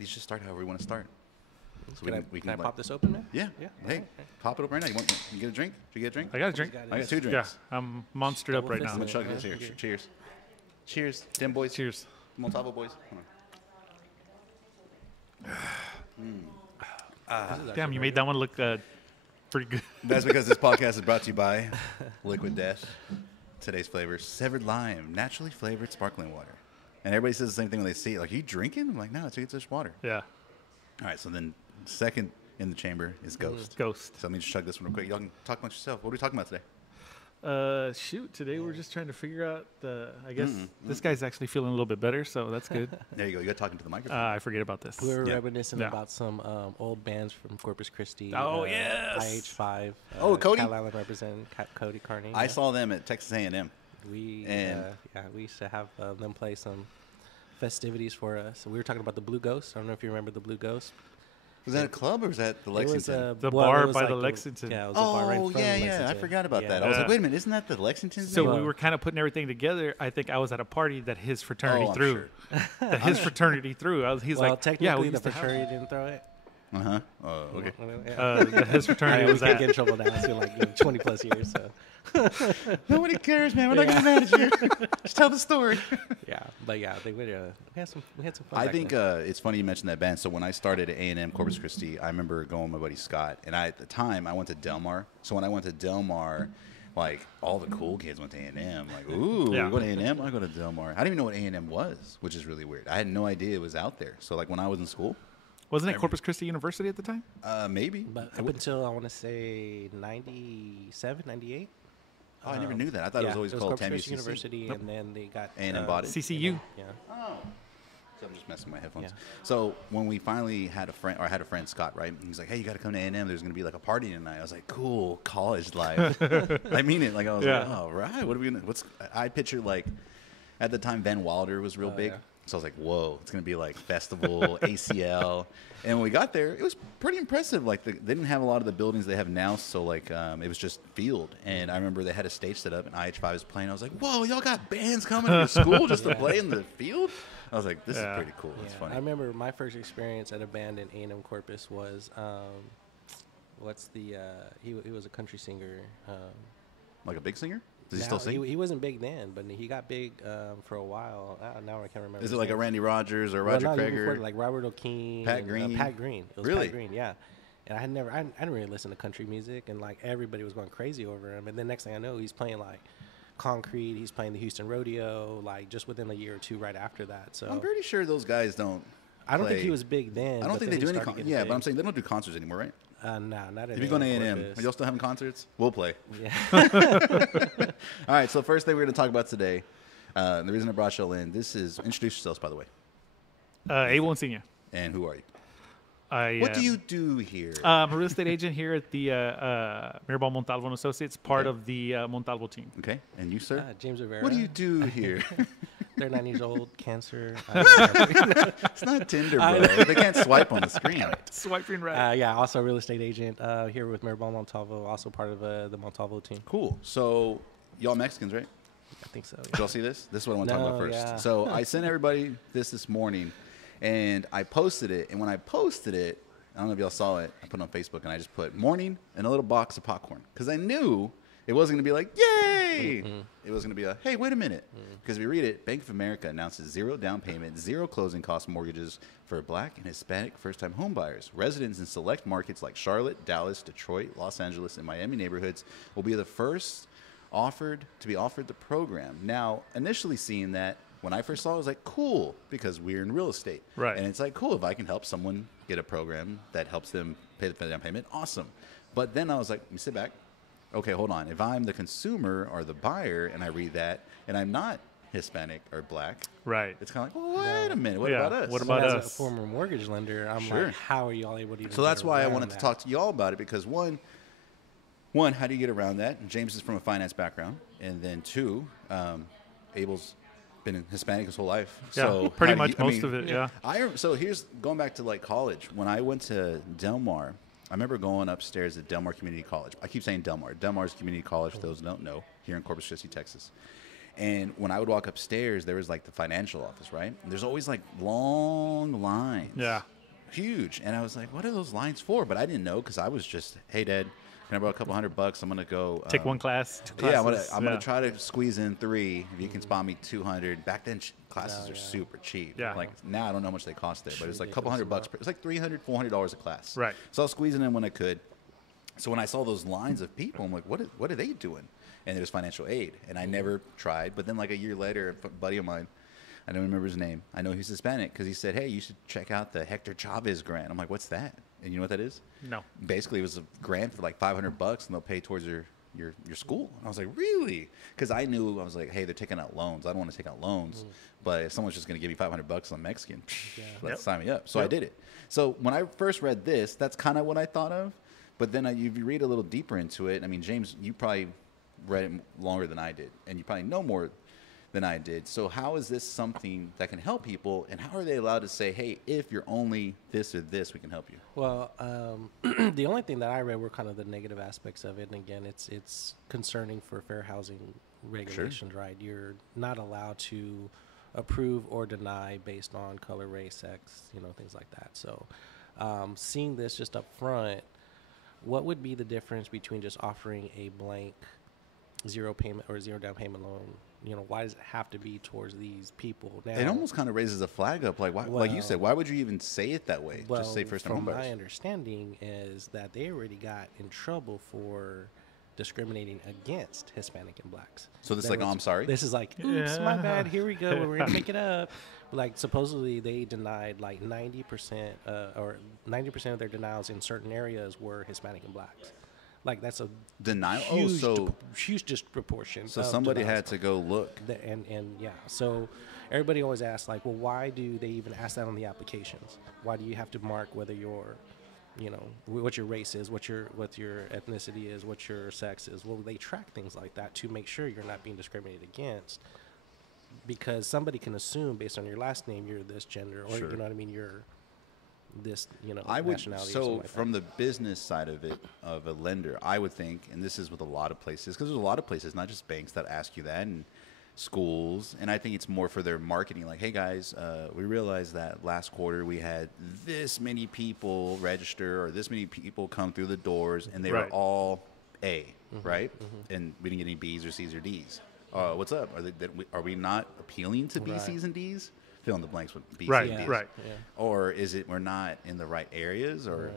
we should start however we want to start. So can I pop this open, man? Yeah. Hey, pop it open right now. You get a drink? Did you get a drink? I got a drink. I got 2 drinks. Yeah, I'm monstered up right now. I'm going to chug this here. Cheers. Cheers. Dem boys. Cheers. Montalvo boys. Damn, you made that one look pretty good. That's because this podcast is brought to you by Liquid Death. Today's flavor, severed lime, naturally flavored sparkling water. And everybody says the same thing when they see it. Like, are you drinking? I'm like, no, it's just water. Yeah. All right, so then second in the chamber is Ghost. Ghost. So let me just chug this one real quick. Y'all can talk about yourself. What are we talking about today? Today we're just trying to figure out I guess this guy's actually feeling a little bit better, so that's good. There you go. You got talking to the microphone. I forget about this. We were reminiscing about some old bands from Corpus Christi. Oh, yes. IH5. Cody. Cal Allen representing Cody Carney. I saw them at Texas A&M. We used to have them play some festivities for us. We were talking about the Blue Ghost. I don't know if you remember the Blue Ghost. Was that a club or was that the Lexington? The bar by the Lexington. Yeah, it was a bar right in front of Lexington. I forgot about that. I was like, wait a minute, isn't that the Lexington? So we were kind of putting everything together. I think I was at a party that his fraternity threw. Sure. That his fraternity threw. He's like, technically the fraternity didn't throw it. Uh-huh. Okay. His fraternity was at. We can't get in trouble now. It's been like 20 plus years. So nobody cares, man. We're not gonna manage you. Just tell the story. We had some fun. I think it's funny you mentioned that band. So when I started at A&M Corpus Christi, I remember going with my buddy Scott, and at the time I went to Del Mar. So when I went to Del Mar, like all the cool kids went to A&M. Like, ooh, we go to A&M. I go to Del Mar. I didn't even know what A&M was, which is really weird. I had no idea it was out there. So like when I was in school. Wasn't it Corpus Christi University at the time? Maybe. But up until, I want to say, 97, 98. Oh, I never knew that. I thought it was always called Corpus Christi TAMU University, and then they got... A&M bought it? CCU. Yeah. Oh. So I'm just messing with my headphones. Yeah. So when we finally had a friend, Scott, right? He's like, hey, you got to come to A&M. There's going to be like a party tonight. I was like, cool, college life. I mean it. Like, I was like, oh, right. What are we going to... I pictured like, at the time, Van Wilder was real big. Yeah. So I was like, whoa, it's going to be like festival, ACL. And when we got there, it was pretty impressive. Like, they didn't have a lot of the buildings they have now. So, like, it was just field. And I remember they had a stage set up, and IH5 was playing. I was like, whoa, y'all got bands coming to your school just to play in the field? I was like, this is pretty cool. It's funny. I remember my first experience at a band in A&M Corpus was, he was a country singer. Like a big singer? Does he still sing? He wasn't big then, but he got big for a while. Now I can't remember. Is it like a Randy Rogers or Roger Craig? Like Robert O'Keefe. Pat Green? Pat Green. It was really? Pat Green, yeah. And I didn't really listen to country music, and like everybody was going crazy over him. And then next thing I know, he's playing like Concrete. He's playing the Houston Rodeo, like just within a year or two right after that. So I'm pretty sure those guys don't. I don't think he was big then. I don't think they do any concerts. Yeah, but I'm saying they don't do concerts anymore, right? Nah, not at all. If you go to A&M, are y'all still having concerts? We'll play. Yeah. All right, so first thing we're going to talk about today, the reason I brought y'all in, introduce yourselves, by the way. Abel Encinia. And who are you? What do you do here? I'm a real estate agent here at the Mirabal Montalvo Associates, part of the Montalvo team. Okay, and you, sir? James Rivera. What do you do here? 39 years old, cancer. It's not Tinder, bro. They can't swipe on the screen. Swiping right. Also a real estate agent here with Mirabal Montalvo, also part of the Montalvo team. Cool. So y'all Mexicans, right? I think so. Did y'all see this? This is what I want to talk about first. Yeah. So I sent everybody this morning, and I posted it. And when I posted it, I don't know if y'all saw it. I put it on Facebook, and I just put morning and a little box of popcorn because I knew it wasn't going to be like, yay! Mm-hmm. It was going to be a, hey, wait a minute. Because if you read it, Bank of America announces 0 down payment, 0 closing cost mortgages for Black and Hispanic first-time home buyers. Residents in select markets like Charlotte, Dallas, Detroit, Los Angeles, and Miami neighborhoods will be the first to be offered the program. Now, initially seeing that, when I first saw it, I was like, cool, because we're in real estate. Right. And it's like, cool, if I can help someone get a program that helps them pay the down payment, awesome. But then I was like, let me sit back. Okay, hold on. If I'm the consumer or the buyer and I read that and I'm not Hispanic or Black, right? It's kind of like, well, wait a minute. What about us? What about us? As a former mortgage lender, I'm like, how are you all able to even So that's why I wanted that? to talk to you all about it because one, how do you get around that? And James is from a finance background. And then two, Abel's been Hispanic his whole life. Yeah, so pretty much most of it, yeah. So here's going back to like college. When I went to Del Mar, I remember going upstairs at Del Mar Community College. I keep saying Del Mar. Del Mar's community college, for those who don't know, here in Corpus Christi, Texas. And when I would walk upstairs, there was like the financial office, right? And there's always like long lines. Yeah. Huge. And I was like, what are those lines for? But I didn't know because I was just, hey, Dad, can I borrow a couple $100? I'm going to go. Take one class. Yeah, I'm gonna try to squeeze in 3. If you can spot me 200. Back then, classes are super cheap. Yeah. Like now, I don't know how much they cost there, but it's like a couple $100. It's like $300, $400 a class. Right. So I was squeezing in when I could. So when I saw those lines of people, I'm like, what are they doing? And it was financial aid, and I never tried. But then like a year later, a buddy of mine, I don't remember his name. I know he's Hispanic because he said, hey, you should check out the Hector Chavez grant. I'm like, what's that? And you know what that is? No. Basically, it was a grant for like $500, and they'll pay towards your school. And I was like, really? Because I knew, I was like, hey, they're taking out loans. I don't want to take out loans. But if someone's just going to give me $500 on Mexican, let's sign me up. So I did it. So when I first read this, that's kind of what I thought of. But then you read a little deeper into it. I mean, James, you probably read it longer than I did, and you probably know more than I did. So how is this something that can help people, and how are they allowed to say, hey, if you're only this or this, we can help you? Well, the only thing that I read were kind of the negative aspects of it. And again, it's concerning for fair housing regulations, right? You're not allowed to approve or deny based on color, race, sex, things like that. So seeing this just up front, what would be the difference between just offering a blank zero payment or zero down payment loan? Why does it have to be towards these people? Now, it almost kind of raises a flag up. Like, why, like you said, why would you even say it that way? Just say first-time home buyers. My understanding is that they already got in trouble for discriminating against Hispanic and blacks. So this is like, I'm sorry? This is like, oops, my bad, here we go, we're going to make it up. Like, supposedly they denied like 90% or 90% of their denials in certain areas were Hispanic and blacks. Like, that's a denial. Huge disproportion. So somebody had to go look. And yeah, so everybody always asks, like, well, why do they even ask that on the applications? Why do you have to mark whether you're, what your race is, what your ethnicity is, what your sex is? Well, they track things like that to make sure you're not being discriminated against. Because somebody can assume based on your last name you're this gender, or you know what I mean, you're this, nationality. So like from the business side of it, of a lender, I would think, and this is with a lot of places, because there's a lot of places, not just banks, that ask you that, and schools, and I think it's more for their marketing. Like, hey guys, we realized that last quarter we had this many people register, or this many people come through the doors, and they were all A, right? And we didn't get any B's or C's or D's. What's up? Are we not appealing to B, C's, and D's? Fill in the blanks with B, C, and D's. Right. Yeah. Or is it we're not in the right areas, or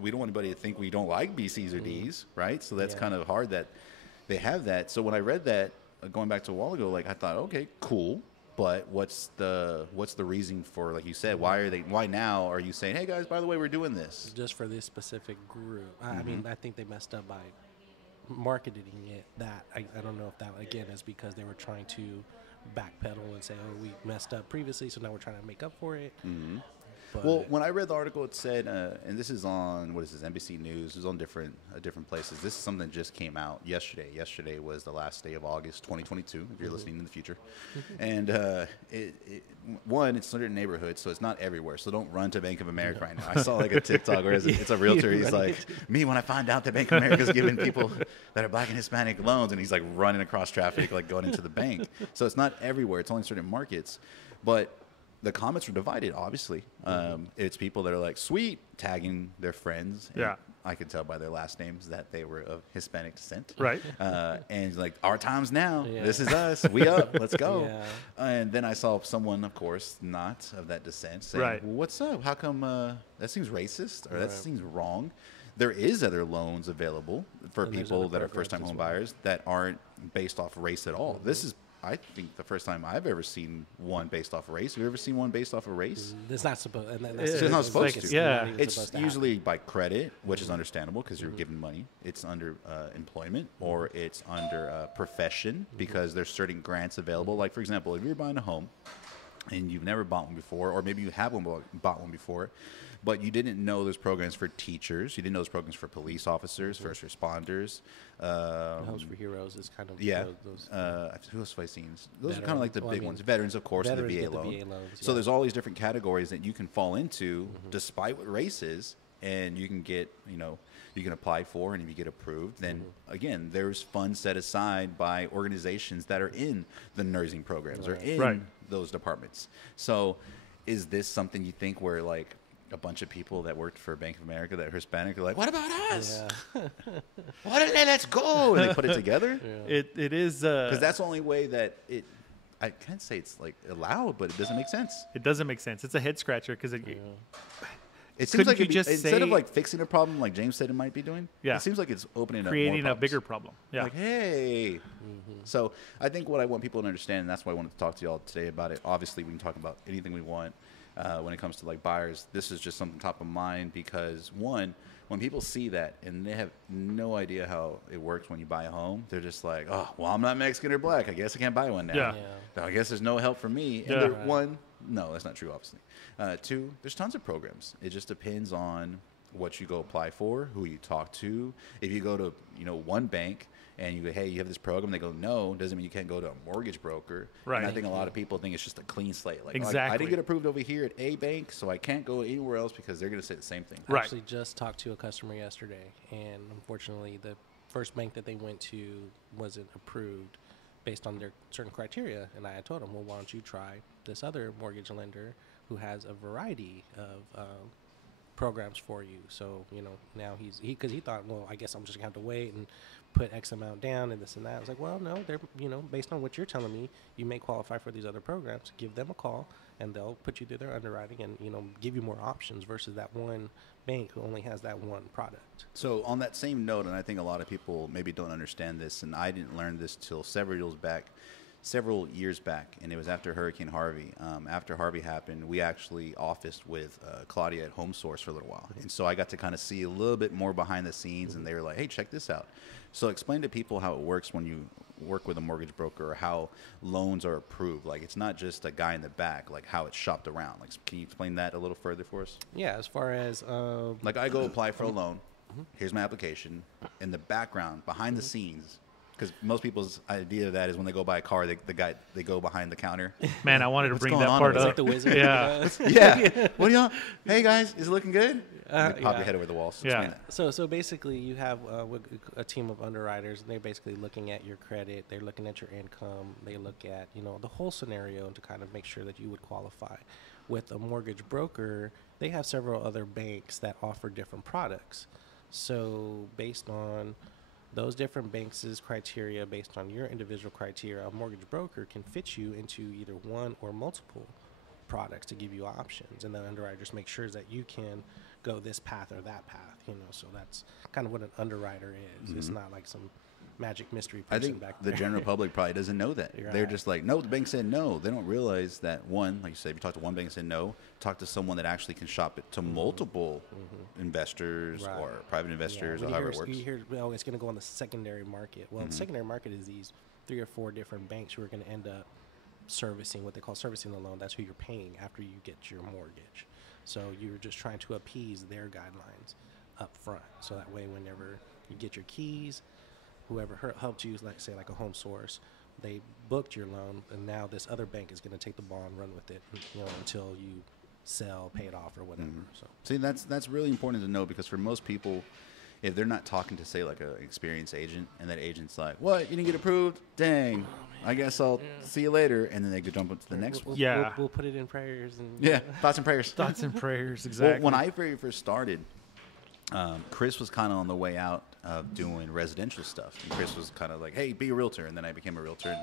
we don't want anybody to think we don't like B, C's, or D's, right? So that's kind of hard that they have that. So when I read that, going back to a while ago, like, I thought, okay, cool, but what's the reason for, like you said, why now are you saying, hey guys, by the way, we're doing this just for this specific group? I mean, I think they messed up by marketing it that. I don't know if that, again, is because they were trying to backpedal and say, oh, we messed up previously, so now we're trying to make up for it. Well, when I read the article, it said, and this is on, NBC News. It was on different places. This is something that just came out yesterday. Yesterday was the last day of August 2022, if you're listening in the future. And it's certain neighborhoods, so it's not everywhere. So don't run to Bank of America right now. I saw like a TikTok where it's a realtor. He's like, me, when I find out that Bank of America is giving people that are black and Hispanic loans, and he's like running across traffic, like going into the bank. So it's not everywhere. It's only certain markets. But the comments were divided, obviously. It's people that are like, sweet, tagging their friends. And I could tell by their last names that they were of Hispanic descent. Right. And like, our time's now. This is us. We up. Let's go. Yeah. And then I saw someone, of course, not of that descent, saying, well, what's up? How come that seems racist, or that seems wrong? There is other loans available for people that are first-time home buyers that aren't based off race at all. This is, I think, the first time I've ever seen one based off of race. Have you ever seen one based off of race? It's not supposed. It's not supposed to. Yeah, it's usually by credit, which is understandable because you're given money. It's under employment, or it's under profession, because there's certain grants available. Like, for example, if you're buying a home and you've never bought one before, or maybe you have bought one before, but you didn't know there's programs for teachers. You didn't know there's programs for police officers, first responders. Homes for Heroes is kind of those. Who else have I seen? Those are kind of like the big ones. Veterans, of course, veterans the VA loan. So there's all these different categories that you can fall into, despite what race is, and you can get, you can apply for, and if you get approved, then again, there's funds set aside by organizations that are in the nursing programs or in those departments. So is this something you think where like a bunch of people that worked for Bank of America that are Hispanic are like, what about us? Let's go. And they put it together. It is because that's the only way that I can't say it's like allowed, but it doesn't make sense. It doesn't make sense. It's a head scratcher because it seems like instead of like fixing a problem like James said it might be doing, it seems like it's opening creating up a bigger problem. Yeah. Like, hey. So I think what I want people to understand, and that's why I wanted to talk to y'all today about it. Obviously, we can talk about anything we want when it comes to like buyers. This is just something top of mind because one, when people see that and they have no idea how it works when you buy a home, they're just like, oh, well, I'm not Mexican or black. I guess I can't buy one now. So I guess there's no help for me. And one, no, that's not true, obviously. Two, there's tons of programs. It just depends on what you go apply for, who you talk to. If you go to, one bank and you go, hey, you have this program, they go, no, doesn't mean you can't go to a mortgage broker. Right. And I think a lot of people think it's just a clean slate. Like, exactly. I didn't get approved over here at A bank, so I can't go anywhere else because they're going to say the same thing. I actually just talked to a customer yesterday, and unfortunately, the first bank that they went to wasn't approved based on their certain criteria. And I told them, well, why don't you try this other mortgage lender who has a variety of programs for you. So, now because he thought, well, I guess I'm just going to have to wait and put X amount down and this and that. I was like, well, no, they're, based on what you're telling me, you may qualify for these other programs. Give them a call and they'll put you through their underwriting and, give you more options versus that one bank who only has that one product. So on that same note, and I think a lot of people maybe don't understand this, and I didn't learn this till several years back, and it was after Hurricane Harvey. After Harvey happened, we actually officed with Claudia at Home Source for a little while. And so I got to kind of see a little bit more behind the scenes, and they were like, hey, check this out. So explain to people how it works when you work with a mortgage broker or how loans are approved. Like, it's not just a guy in the back, like how it's shopped around. Like, can you explain that a little further for us? Yeah, as far as... like, I go apply for a loan. Here's my application. In the background, behind the scenes... Because most people's idea of that is when they go buy a car, they go behind the counter. Man, I wanted to bring that part up. Like the wizard. Yeah. What do y'all? Hey guys, is it looking good? Pop your head over the wall. So basically, you have a team of underwriters, and they're basically looking at your credit. They're looking at your income. They look at the whole scenario to kind of make sure that you would qualify. With a mortgage broker, they have several other banks that offer different products. So based on those different banks' criteria, based on your individual criteria, a mortgage broker can fit you into either one or multiple products to give you options. And the underwriter just makes sure that you can go this path or that path, So that's kind of what an underwriter is. It's not like some magic mystery person I think back there. the general public probably doesn't know that. They're just like, no, the bank said no. They don't realize that one, like you said, if you talk to one bank and say no, talk to someone that actually can shop it to multiple investors or private investors or however it works. You hear, it's going to go on the secondary market. Well, the secondary market is these 3 or 4 different banks who are going to end up servicing what they call servicing the loan. That's who you're paying after you get your mortgage. So you're just trying to appease their guidelines up front. So that way, whenever you get your keys, whoever helped you, like a Home Source, they booked your loan, and now this other bank is going to take the ball and run with it, until you sell, pay it off, or whatever. So see, that's really important to know, because for most people, if they're not talking to, say, like an experienced agent, and that agent's like, what, you didn't get approved? Dang, I guess I'll see you later, and then they could jump up to the next one. We'll put it in prayers. Thoughts and prayers. Thoughts and prayers, exactly. Well, when I very first started, Chris was kind of on the way out of doing residential stuff. And Chris was kind of like, hey, be a realtor. And then I became a realtor. And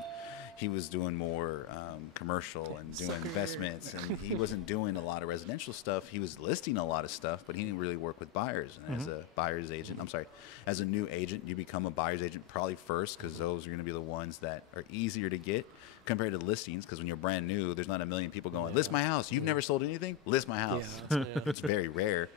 he was doing more commercial and doing investments. And he wasn't doing a lot of residential stuff. He was listing a lot of stuff, but he didn't really work with buyers. And as a buyer's agent, as a new agent, you become a buyer's agent probably first, because those are going to be the ones that are easier to get compared to listings. Because when you're brand new, there's not a million people going, list my house. You've never sold anything? List my house. It's very rare.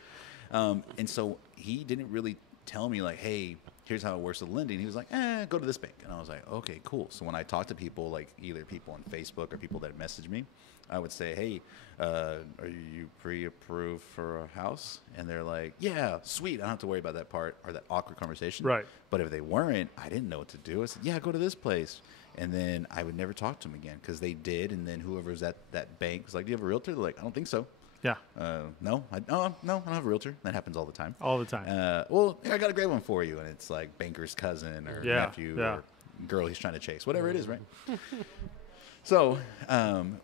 And so he didn't really tell me, like, hey, here's how it works with lending. He was like, go to this bank. And I was like, okay, cool. So when I talk to people, like either people on Facebook or people that message me, I would say, hey, are you pre-approved for a house? And they're like, yeah, sweet. I don't have to worry about that part or that awkward conversation. Right. But if they weren't, I didn't know what to do. I said, yeah, go to this place. And then I would never talk to them again, because they did. And then whoever was at that bank was like, do you have a realtor? They're like, I don't think so. Yeah. No, I don't have a realtor. That happens all the time. All the time. Well, I got a great one for you, and it's like banker's cousin or nephew or girl he's trying to chase, whatever it is, right? So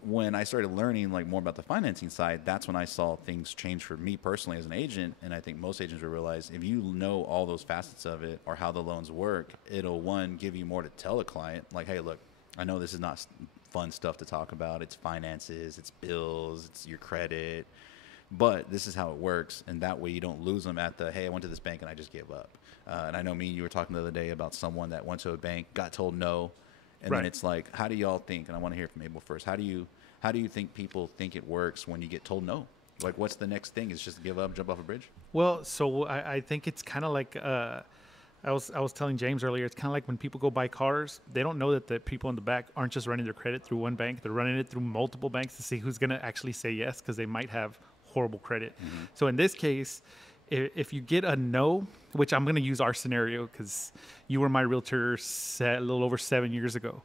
when I started learning like more about the financing side, that's when I saw things change for me personally as an agent. And I think most agents will realize if you know all those facets of it or how the loans work, it'll give you more to tell a client. Like, hey, look, I know this is not fun stuff to talk about. It's finances, it's bills, it's your credit, but this is how it works. And that way you don't lose them at the, hey, I went to this bank and I just gave up. And I know you were talking the other day about someone that went to a bank, got told no. And then it's like, how do y'all think? And I want to hear from Abel first. How do you think people think it works when you get told no? Like, what's the next thing? Is just give up, jump off a bridge? Well, so I think it's kind of like I was telling James earlier. It's kind of like when people go buy cars. They don't know that the people in the back aren't just running their credit through one bank. They're running it through multiple banks to see who's going to actually say yes, because they might have horrible credit. Mm-hmm. So in this case, if you get a no, which I'm going to use our scenario because you were my realtor a little over 7 years ago.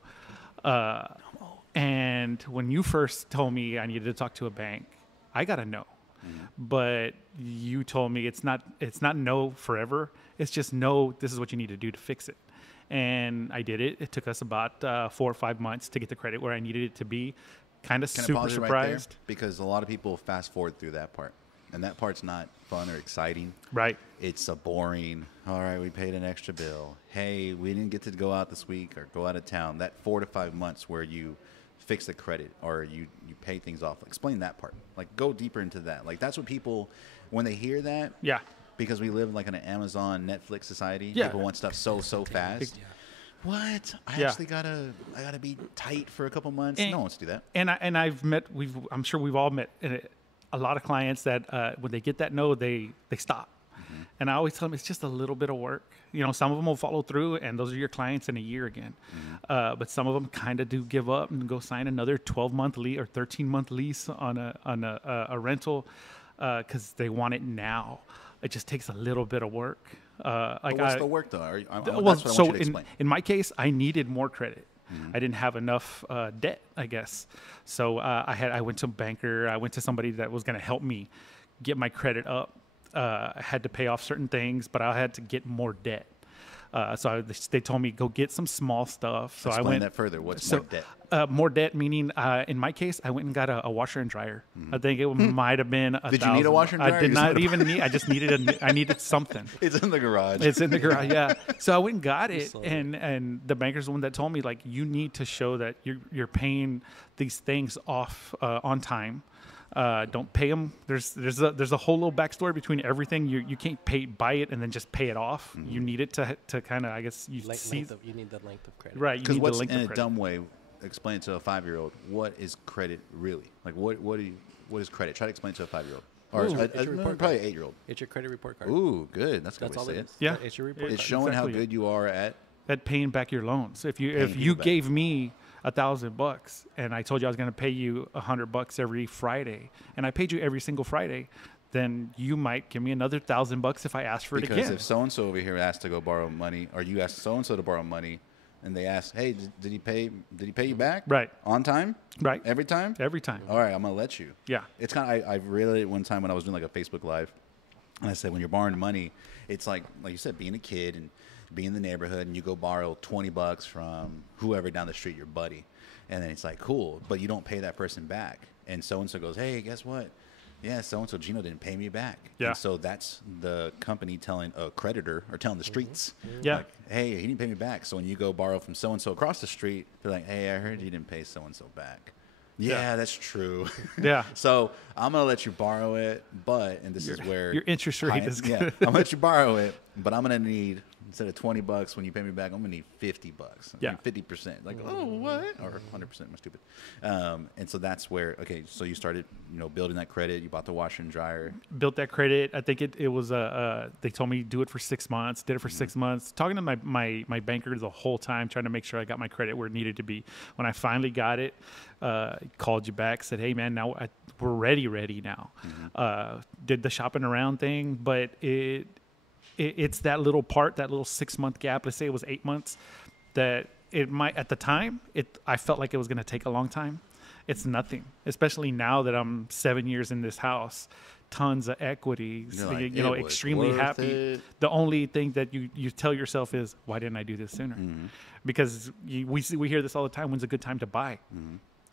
And when you first told me I needed to talk to a bank, I got a no. Mm-hmm. But you told me it's not no forever. It's just no, this is what you need to do to fix it. And I did it. It took us about 4 or 5 months to get the credit where I needed it to be. Kind of super surprised. Right there? Because a lot of people fast forward through that part. And that part's not fun or exciting. Right. It's a boring, all right, we paid an extra bill. Hey, we didn't get to go out this week or go out of town. That 4 to 5 months where you fix the credit or you pay things off. Explain that part. Like, go deeper into that. Like, that's what people, when they hear that. Yeah. Because we live like in an Amazon, Netflix society. Yeah. People want stuff so fast. Yeah. What? I actually gotta be tight for a couple months. No one wants to do that. And I'm sure we've all met a lot of clients that when they get that no, they stop. Mm-hmm. And I always tell them it's just a little bit of work. You know, some of them will follow through, and those are your clients in a year again. Mm-hmm. But some of them kind of do give up and go sign another 12-month lease or 13-month lease on a rental because they want it now. It just takes a little bit of work. What's the work though? That's what I want you to explain. In my case, I needed more credit. Mm-hmm. I didn't have enough debt, I guess. So I went to a banker. I went to somebody that was going to help me get my credit up. I had to pay off certain things, but I had to get more debt. They told me go get some small stuff. So Explain I went that further. What's more debt? More debt meaning, in my case, I went and got a washer and dryer. Mm-hmm. I think it might have been $1,000. Did you need a washer and dryer? I did not even need. I just needed I needed something. It's in the garage. It's in the garage. Yeah. So I went and got it, and the banker's the one that told me like you need to show that you're paying these things off on time. Don't pay them. There's a whole little backstory between everything. You can't buy it and then just pay it off. Mm-hmm. You need it to kind of, I guess, you need the length of credit. Right. Because what's in a dumb way, explain to a 5-year-old, what is credit really? Like what is credit? Try to explain to a 5-year-old. Or probably an 8-year-old. It's your credit report card. Ooh, good. That's a good way to say it. Yeah. It's your report card. It's showing how good you are at paying back your loans. If you gave me $1,000 and I told you I was going to pay you $100 every Friday, and I paid you every single Friday, then you might give me another $1,000 if I ask for it again. Because if so and so over here asked to go borrow money, or you asked so and so to borrow money, and they ask, hey, did he pay you back? Right. On time? Right. Every time? Every time. All right, I'm gonna let you. Yeah. It's kind of I realized it one time when I was doing like a Facebook Live, and I said when you're borrowing money, it's like you said, being a kid and being in the neighborhood, and you go borrow $20 from whoever down the street, your buddy, and then it's like cool, but you don't pay that person back, and so goes, hey, guess what? Yeah, so-and-so Gino didn't pay me back. Yeah. And so that's the company telling a creditor or telling the streets, yeah, like, hey, he didn't pay me back. So when you go borrow from so-and-so across the street, they're like, hey, I heard you didn't pay so-and-so back. Yeah, that's true. Yeah. So I'm going to let you borrow it, and this is where your interest rate is good. Yeah, I'm going to let you borrow it, but I'm going to need, instead of $20 when you pay me back, I'm going to need $50. Yeah. 50%. Like, what? Or 100%, I'm stupid. And so that's where, okay, so you started, building that credit. You bought the washer and dryer. Built that credit. I think it was, they told me do it for 6 months. Did it for 6 months. Talking to my banker the whole time, trying to make sure I got my credit where it needed to be. When I finally got it, called you back, said, hey, man, now we're ready now. Mm-hmm. Did the shopping around thing, but it's that little part, that little 6 month gap. Let's say it was 8 months, that it might, at the time, I felt like it was going to take a long time. it's nothing, especially now that I'm 7 years in this house. Tons of equities, You're like, you know, "It was extremely worth happy. it." The only thing that you tell yourself is, why didn't I do this sooner? Because we hear this all the time. When's a good time to buy?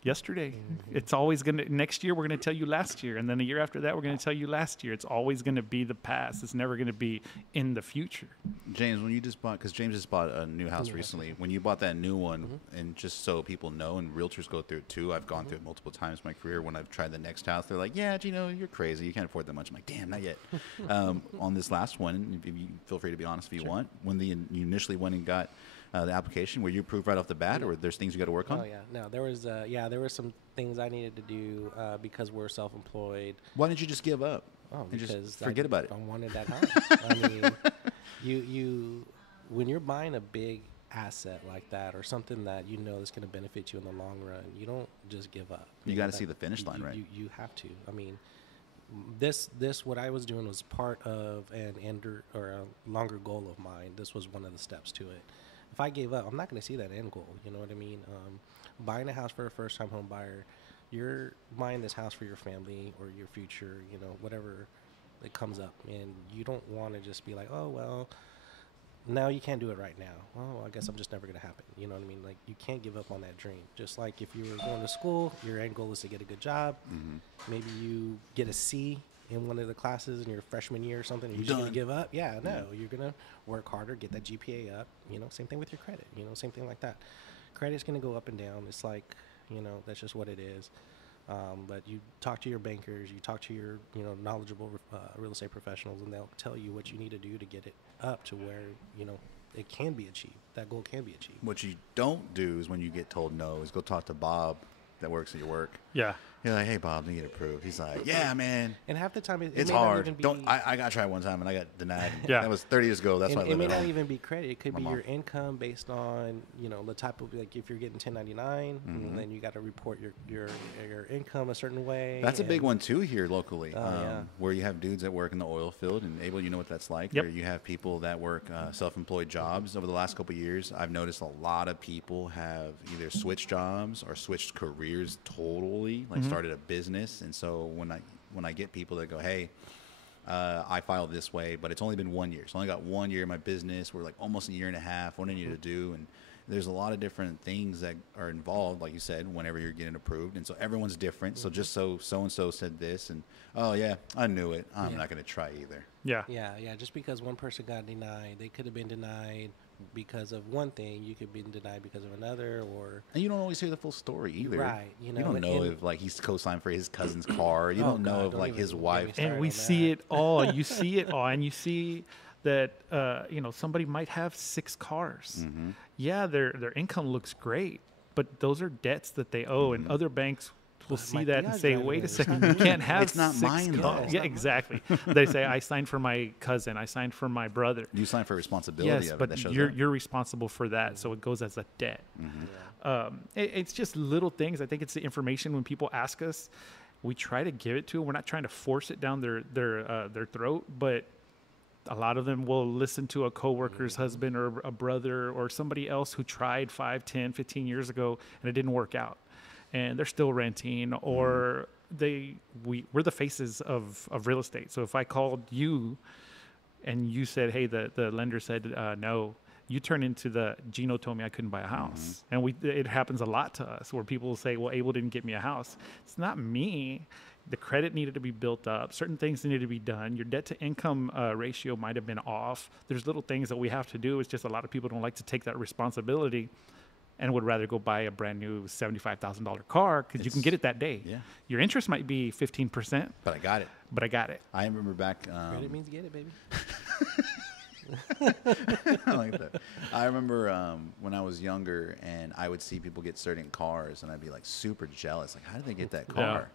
Yesterday. It's always going to, next year, we're going to tell you last year. And then a year after that, we're going to tell you last year. It's always going to be the past. It's never going to be in the future. James, when you just bought, because James just bought a new house recently, when you bought that new one, and just so people know, and realtors go through it too, I've gone through it multiple times in my career. When I've tried the next house, they're like, yeah, Gino, you're crazy. You can't afford that much. I'm like, damn, not yet. On this last one, if you feel free to be honest if you want, when you initially went and got the application, were you approved right off the bat, or there's things you got to work on? Oh yeah, no, there were some things I needed to do because we're self-employed. Why didn't you just give up? Oh, and because just forget about it. I wanted that house. I mean, you when you're buying a big asset like that or something that you know is going to benefit you in the long run, you don't just give up. You got to see the finish line, right? You have to. I mean, this what I was doing was part of an ender or a longer goal of mine. This was one of the steps to it. If I gave up, I'm not going to see that end goal. You know what I mean? Buying a house for a first-time home buyer, you're buying this house for your family or your future, you know, whatever it comes up. And you don't want to just be like, oh, well, now you can't do it right now. Oh, I guess I'm just never going to happen. You know what I mean? Like, you can't give up on that dream. Just like if you were going to school, your end goal is to get a good job. Maybe you get a C in one of the classes in your freshman year or something, you're just going to give up. Yeah, no, you're going to work harder, get that GPA up. You know, same thing with your credit, you know, same thing like that. Credit's going to go up and down. It's like, you know, that's just what it is. But you talk to your bankers, you talk to your, you know, knowledgeable real estate professionals, and they'll tell you what you need to do to get it up to where, you know, it can be achieved. That goal can be achieved. What you don't do is when you get told no, is go talk to Bob that works at your work. Yeah. You're like, hey, Bob, let me get approved. He's like, yeah, man. And half the time, it It's may not hard. even be, I got to try one time, and I got denied. Yeah. That was 30 years ago. That's why I it lived may at not home. even be credit. It could My be mom. your income based on, you know, the type of, like, if you're getting 1099, and then you got to report your income a certain way. That's a big one, too, here locally, yeah. where you have dudes that work in the oil field. And, Abel, you know what that's like. Yep. Where you have people that work self-employed jobs. Over the last couple of years, I've noticed a lot of people have either switched jobs or switched careers totally, like started a business. And so when I get people that go, hey, I filed this way, but it's only been 1 year. So I only got 1 year in my business. We're like almost a year and a half. What do I need to do? And there's a lot of different things that are involved, like you said, whenever you're getting approved. And so everyone's different. So just so-and-so said this, and, oh, yeah, I knew it. I'm not going to try either. Yeah. Yeah. Just because one person got denied, they could have been denied because of one thing. You could be denied because of another, or And you don't always hear the full story either. Right, you know, you don't know and- if like he's co-signed for his cousin's car. You Oh, don't know God, if don't like even his get me wife. started. And we on see that. it all. You see it all. And you see that, you know, somebody might have 6 cars. Yeah, their income looks great, but those are debts that they owe. And other banks will see my that and Diaz say, driver wait a is second, not you me. can't have It's not 6 mine, though. cars. Yeah, exactly. They say, I signed for my cousin. I signed for my brother. You sign for responsibility Yes, of it. but That shows you're up. you're responsible for that, so it goes as a debt. It's just little things. I think it's the information when people ask us, we try to give it to them. We're not trying to force it down their throat, but a lot of them will listen to a coworker's husband or a brother or somebody else who tried 5, 10, 15 years ago and it didn't work out, and they're still renting, or we're the faces of real estate. So if I called you and you said, hey, the lender said no, you turn into the Gino told me I couldn't buy a house. And it happens a lot to us where people will say, well, Abel didn't get me a house. It's not me. The credit needed to be built up. Certain things needed to be done. Your debt to income ratio might have been off. There's little things that we have to do. It's just a lot of people don't like to take that responsibility and would rather go buy a brand new $75,000 car because you can get it that day. Yeah. Your interest might be 15%, But I got it. but I got it. I remember back. Credit means get it, baby. I like that. I remember when I was younger and I would see people get certain cars and I'd be like super jealous. Like, how did they get that car?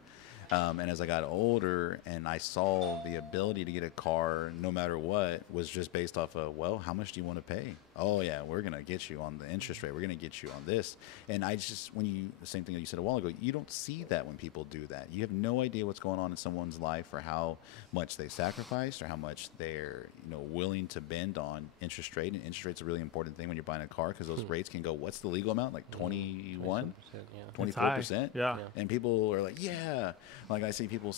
And as I got older and I saw the ability to get a car no matter what was just based off of, well, how much do you want to pay? Oh, yeah, we're going to get you on the interest rate. We're going to get you on this. And I just, the same thing that you said a while ago, you don't see that when people do that. You have no idea what's going on in someone's life or how much they sacrificed or how much they're, willing to bend on interest rate. And interest rate's a really important thing when you're buying a car because those rates can go, what's the legal amount? Like 21, 24%? Yeah. And people are like, yeah. Like I see people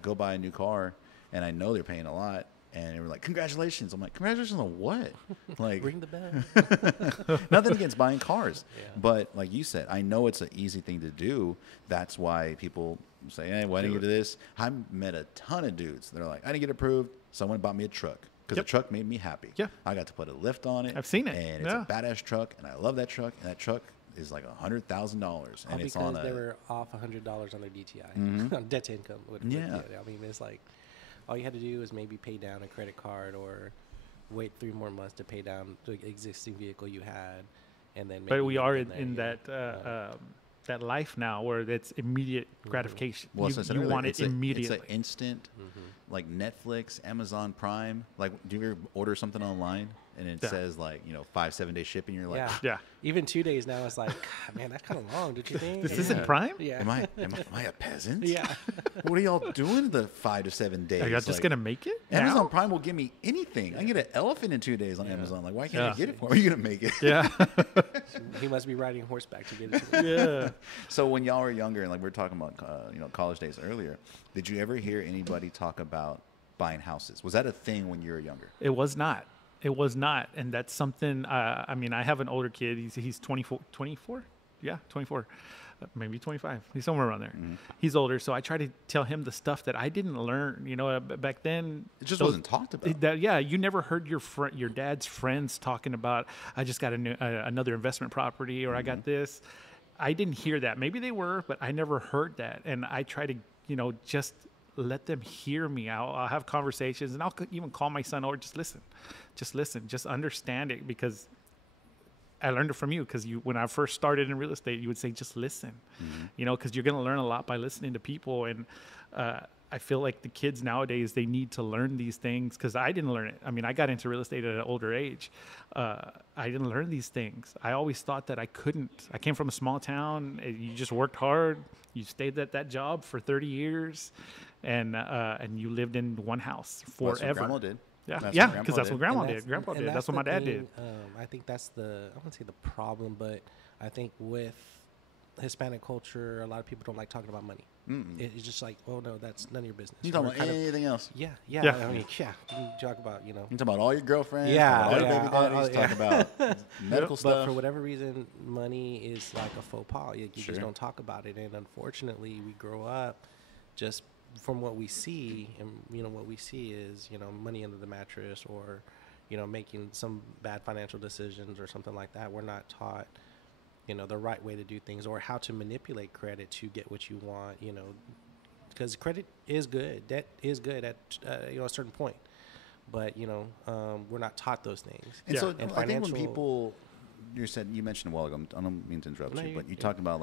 go buy a new car and I know they're paying a lot. And they were like, congratulations. I'm like, congratulations on what? Like, Ring the bell. nothing against buying cars. Yeah. But like you said, I know it's an easy thing to do. That's why people say, hey, why didn't you do this? I met a ton of dudes. They're like, I didn't get approved. Someone bought me a truck because the truck made me happy. Yeah. I got to put a lift on it. I've seen it. And it's a badass truck. And I love that truck. And that truck is like $100,000. And it's on because they were off $100 on their DTI. On debt to income. I mean, it's like, all you had to do is maybe pay down a credit card or wait 3 more months to pay down the existing vehicle you had, and then. But we are in that life now where it's immediate gratification. Well, you want it immediately. It's an instant, like Netflix, Amazon Prime. Like, do you ever order something online and it says like 5-7 day shipping? You're like, yeah. Even 2 days now, it's like, man, that's kind of long. Don't you think? This isn't Prime. Yeah. Am I a peasant? Yeah. What are y'all doing the 5 to 7 days? Are y'all just gonna make it? Amazon Prime will give me anything. I can get an elephant in 2 days on Amazon. Like, why can't I get it for me? Are you gonna make it? Yeah. He must be riding horseback to get it. Yeah. So when y'all were younger, and like we were talking about, college days earlier, did you ever hear anybody talk about buying houses? Was that a thing when you were younger? It was not. It was not. And that's something, I mean, I have an older kid. He's 24? Yeah, 24. Maybe 25. He's somewhere around there. Mm-hmm. He's older. So I try to tell him the stuff that I didn't learn. Back then. It just wasn't talked about. You never heard your dad's friends talking about, I just got another investment property or I got this. I didn't hear that. Maybe they were, but I never heard that. And I try to, just let them hear me. I'll have conversations and I'll even call my son over. Just listen, just understand it, because I learned it from you. Because when I first started in real estate, you would say, just listen, because you're going to learn a lot by listening to people. And I feel like the kids nowadays, they need to learn these things, because I didn't learn it. I mean, I got into real estate at an older age. I didn't learn these things. I always thought that I couldn't. I came from a small town. You just worked hard. You stayed at that job for 30 years, and you lived in one house forever. That's what Grandma did. Yeah, because that's what Grandma did. Grandpa did. That's what my dad did. I think that's I wouldn't say the problem, but I think with Hispanic culture, a lot of people don't like talking about money. It's just like, oh no, that's none of your business. You talking about anything else? Yeah. I mean, you can talk about, You talk about all your girlfriends. Yeah, all your baby daddies. Talk about medical stuff. But for whatever reason, money is like a faux pas. You just don't talk about it, and unfortunately, we grow up just from what we see, and what we see is money under the mattress, or making some bad financial decisions or something like that. We're not taught the right way to do things, or how to manipulate credit to get what you want, because credit is good, debt is good at a certain point, but we're not taught those things. And so I think when people, you mentioned a while ago, I don't mean to interrupt you, but you talked about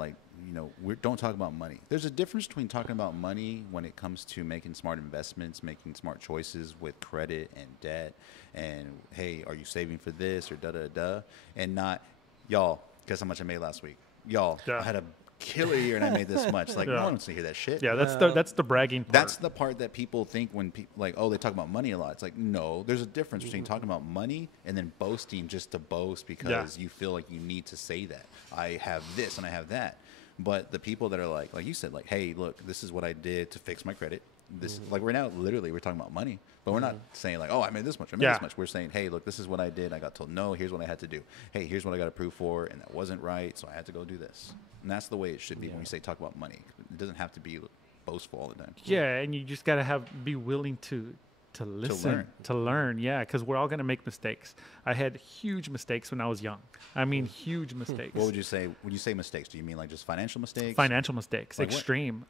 we don't talk about money. There's a difference between talking about money when it comes to making smart investments, making smart choices with credit and debt, and hey, are you saving for this or da-da-da, and not, y'all, guess how much I made last week? Y'all, I had a killer year and I made this much. Like, no one wants to hear that shit. Yeah, that's the bragging part. That's the part that people think when people like, oh, they talk about money a lot. It's like, no, there's a difference between talking about money and then boasting just to boast because you feel like you need to say that. I have this and I have that. But the people that are like you said, like, hey, look, this is what I did to fix my credit. This like we're talking about money, but we're not saying like, oh, I made this much, this much. We're saying, hey, look, this is what I did. I got told no. Here's what I had to do. Hey, here's what I got approved for, and that wasn't right, so I had to go do this. And that's the way it should be when we say talk about money. It doesn't have to be boastful all the time. Yeah, and you just gotta be willing to listen, to learn. Yeah, because we're all gonna make mistakes. I had huge mistakes when I was young. I mean, huge mistakes. What would you say? When you say mistakes, do you mean like just financial mistakes? Financial mistakes, like extreme.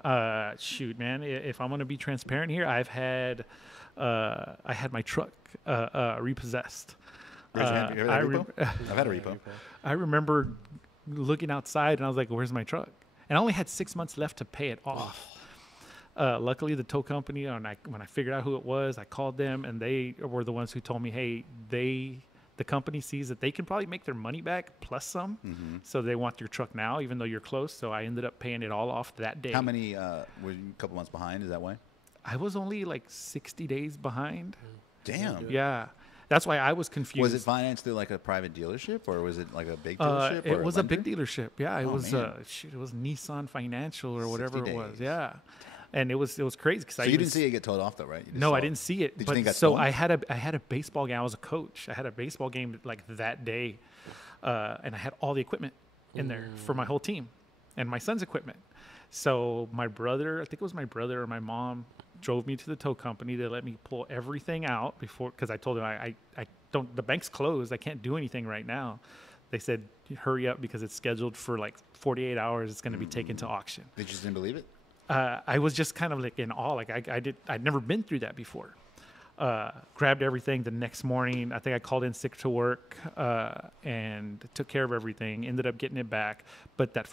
Shoot, man. If I'm gonna be transparent here, I had my truck repossessed. I've had a repo. I remember looking outside and I was like, "Where's my truck?" And I only had 6 months left to pay it off. Luckily, the tow company, when I figured out who it was, I called them, and they were the ones who told me, hey, the company sees that they can probably make their money back plus some, so they want your truck now, even though you're close. So I ended up paying it all off that day. How many were you a couple months behind? Is that why? I was only like 60 days behind. Damn. Yeah. That's why I was confused. Was it financed through like a private dealership, or was it like a big dealership? It was a big dealership. Yeah, it was. Man. It was Nissan Financial or whatever 60 it was. days. Yeah, and it was crazy because So you didn't see it get towed off though, right? You just No, saw I didn't see it. Did you But think it got so stolen? I had a baseball game. I was a coach. I had a baseball game like that day, and I had all the equipment in there for my whole team, and my son's equipment. So my brother, I think it was my brother or my mom, drove me to the tow company. They let me pull everything out before, because I told them I don't. The bank's closed. I can't do anything right now. They said hurry up because it's scheduled for like 48 hours. It's going to be taken to auction. Did you just didn't believe it? I was just kind of like in awe. Like I'd never been through that before. Grabbed everything the next morning. I think I called in sick to work and took care of everything. Ended up getting it back. But that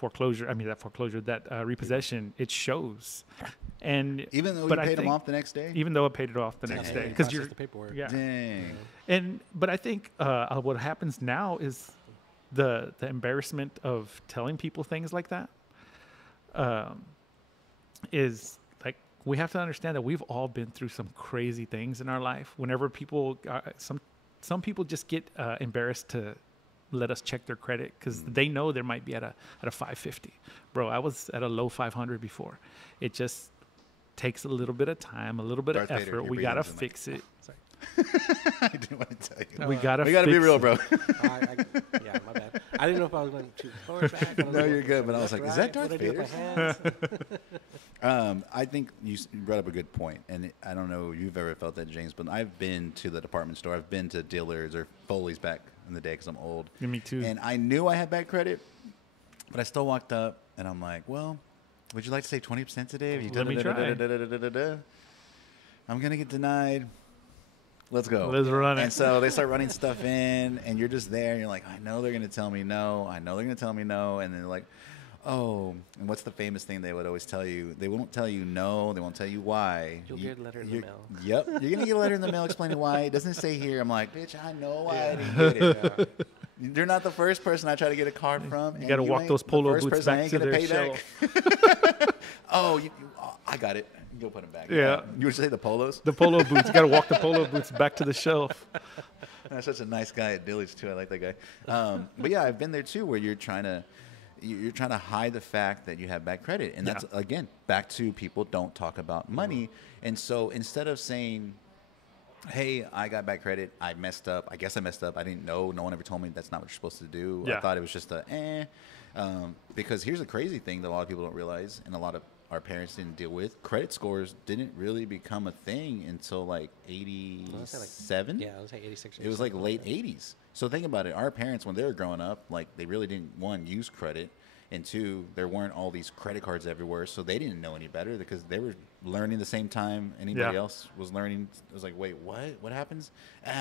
repossession, it shows. And Even though you paid them off the next day? even though I paid it off the next day, because Process you're the paperwork. yeah. Dang. But I think what happens now is the embarrassment of telling people things like that is like, we have to understand that we've all been through some crazy things in our life. Whenever people, some people just get embarrassed to let us check their credit because they know there might be at a 550. Bro, I was at a low 500 before. It just takes a little bit of time, a little bit Darth of Vader, effort. you're We breathing gotta into the mic. fix it. Sorry. I didn't want to tell you. We gotta be fix real, it. bro. Yeah, my bad. I didn't know if I was going too forward back. No, you're good. But I was like, is that Darth What do I do Vader? with my hands? I think you brought up a good point, and I don't know if you've ever felt that, James, but I've been to the department store. I've been to dealers or Foley's back in the day because I'm old. Yeah, me too. And I knew I had bad credit, but I still walked up, and I'm like, well, would you like to save 20% today? If you Let me try. I'm going to get denied. Let's go. Let's run it. And so they start running stuff in, and you're just there, and you're like, I know they're going to tell me no. I know they're going to tell me no. And then they're like, oh, and what's the famous thing they would always tell you? They won't tell you no. They won't tell you why. You'll get a letter in the mail. Yep. You're going to get a letter in the mail explaining why. It doesn't say here. I'm like, bitch, I know why I didn't get it. You're not the first person I try to get a card from. You got to walk those polo boots back to their shelf. Oh, I got it. Go put them back. Yeah. You would say the polos? The polo boots. You got to walk the polo boots back to the shelf. That's such a nice guy at Dillard's too. I like that guy. But yeah, I've been there too, where you're trying to hide the fact that you have bad credit, and that's again back to people don't talk about money. And so instead of saying, "Hey, I got bad credit. I messed up. I guess I messed up. I didn't know. No one ever told me that's not what you're supposed to do. Yeah. I thought it was just because here's the crazy thing that a lot of people don't realize, and a lot of our parents didn't deal with. Credit scores didn't really become a thing until like 87. Yeah, I was like 86. It was like late 80s. So think about it. Our parents, when they were growing up, like they really didn't, one, use credit, and two, there weren't all these credit cards everywhere, so they didn't know any better because they were learning the same time anybody else was learning. It was like, wait, what? What happens?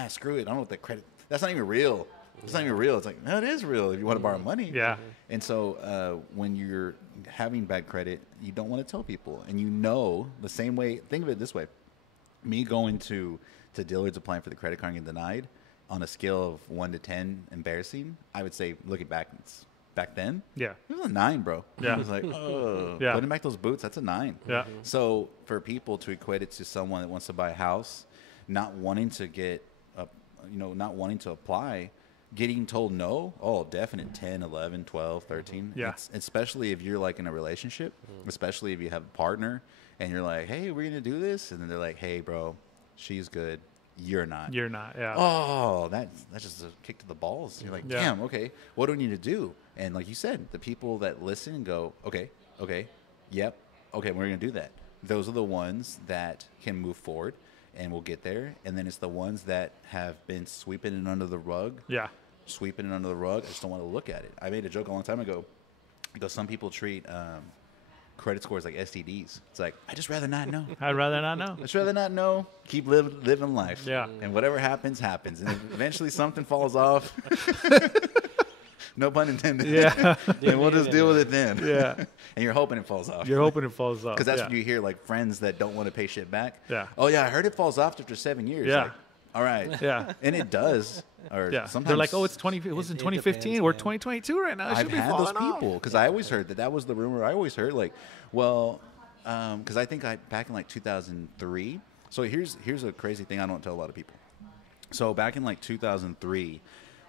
Screw it. I don't know what that credit. That's not even real. It's not even real. It's like, no, it is real if you want to borrow money. Yeah. And so when you're having bad credit, you don't want to tell people. And you know the same way. Think of it this way. Me going to Dillard's applying for the credit card and getting denied, on a scale of 1 to 10, embarrassing, I would say, looking back then, Yeah. it was a 9, bro. Yeah. It was like, oh, Yeah. putting back those boots, that's a 9. Yeah. So for people to equate it to someone that wants to buy a house, not wanting to get not wanting to apply, getting told no, definite 10, 11, 12, 13. Yeah. Especially if you're like in a relationship, especially if you have a partner and you're like, hey, we're going to do this. And then they're like, hey, bro, she's good. You're not. You're not. Yeah. Oh, that's just a kick to the balls. You're like, Yeah. damn, okay, what do we need to do? And like you said, the people that listen and go, okay, yep, okay, we're going to do that. Those are the ones that can move forward and we'll get there. And then it's the ones that have been sweeping it under the rug. Yeah. Sweeping it under the rug. I just don't want to look at it. I made a joke a long time ago because some people treat credit scores like STDs. It's like, I just rather not know. I'd rather not know. I'd just rather not know. Keep living life. Yeah. And whatever happens, happens. And eventually something falls off. No pun intended. Yeah. And we'll just deal with it then. Yeah. And you're hoping it falls off. You're hoping it falls off. Because that's what you hear, like friends that don't want to pay shit back. Yeah. Oh yeah, I heard it falls off after 7 years. Yeah. Like, all right. Yeah. And it does. Or Yeah. sometimes They're like, oh, it's 20. It was in it 2015. depends, We're man. 2022 right now. It I've should be had those falling off. people because I always heard that was the rumor. I always heard like, well, because I think back in like 2003. So here's a crazy thing I don't tell a lot of people. So back in like 2003,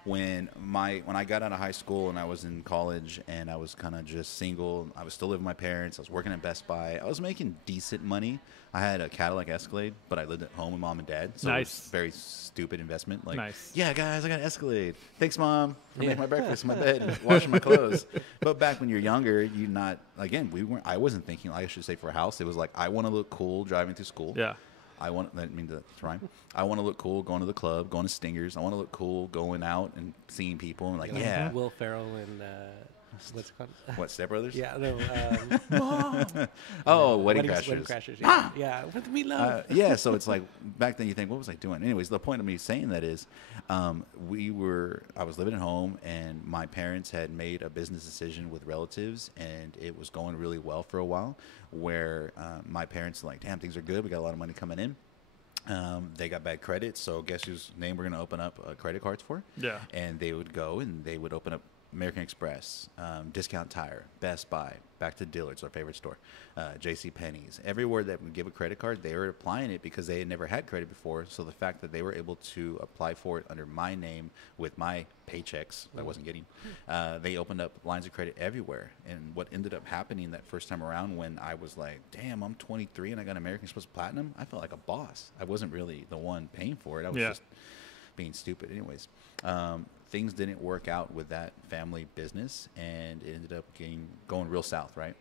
when I got out of high school and I was in college and I was kind of just single, I was still living with my parents. I was working at Best Buy. I was making decent money. I had a Cadillac Escalade, but I lived at home with mom and dad. So it was a very stupid investment. Like, Nice. yeah, guys, I got an Escalade. Thanks, Mom, for making my breakfast in my bed and washing my clothes. But back when you're younger, I wasn't thinking, I should say for a house. It was like, I want to look cool driving through school. Yeah. I want to rhyme. I want to look cool going to the club, going to Stingers. I want to look cool going out and seeing people and like, yeah. Will Ferrell and what's it called? What, Step Brothers? Yeah, no. Wedding Crashers. Wedding Crashers. Yeah, yeah. With me love. Yeah, so it's like back then you think, what was I doing? Anyways, the point of me saying that is I was living at home and my parents had made a business decision with relatives and it was going really well for a while where my parents were like, damn, things are good. We got a lot of money coming in. They got bad credit, so guess whose name we're going to open up credit cards for? Yeah. And they would go and they would open up American Express, Discount Tire, Best Buy, back to Dillard's, our favorite store, J.C. Penney's. Everywhere that would give a credit card, they were applying it because they had never had credit before. So the fact that they were able to apply for it under my name with my paychecks that I wasn't getting, they opened up lines of credit everywhere. And what ended up happening that first time around when I was like, damn, I'm 23 and I got American Express Platinum, I felt like a boss. I wasn't really the one paying for it. I was just being stupid. Anyways, things didn't work out with that family business and it ended up going real south, right?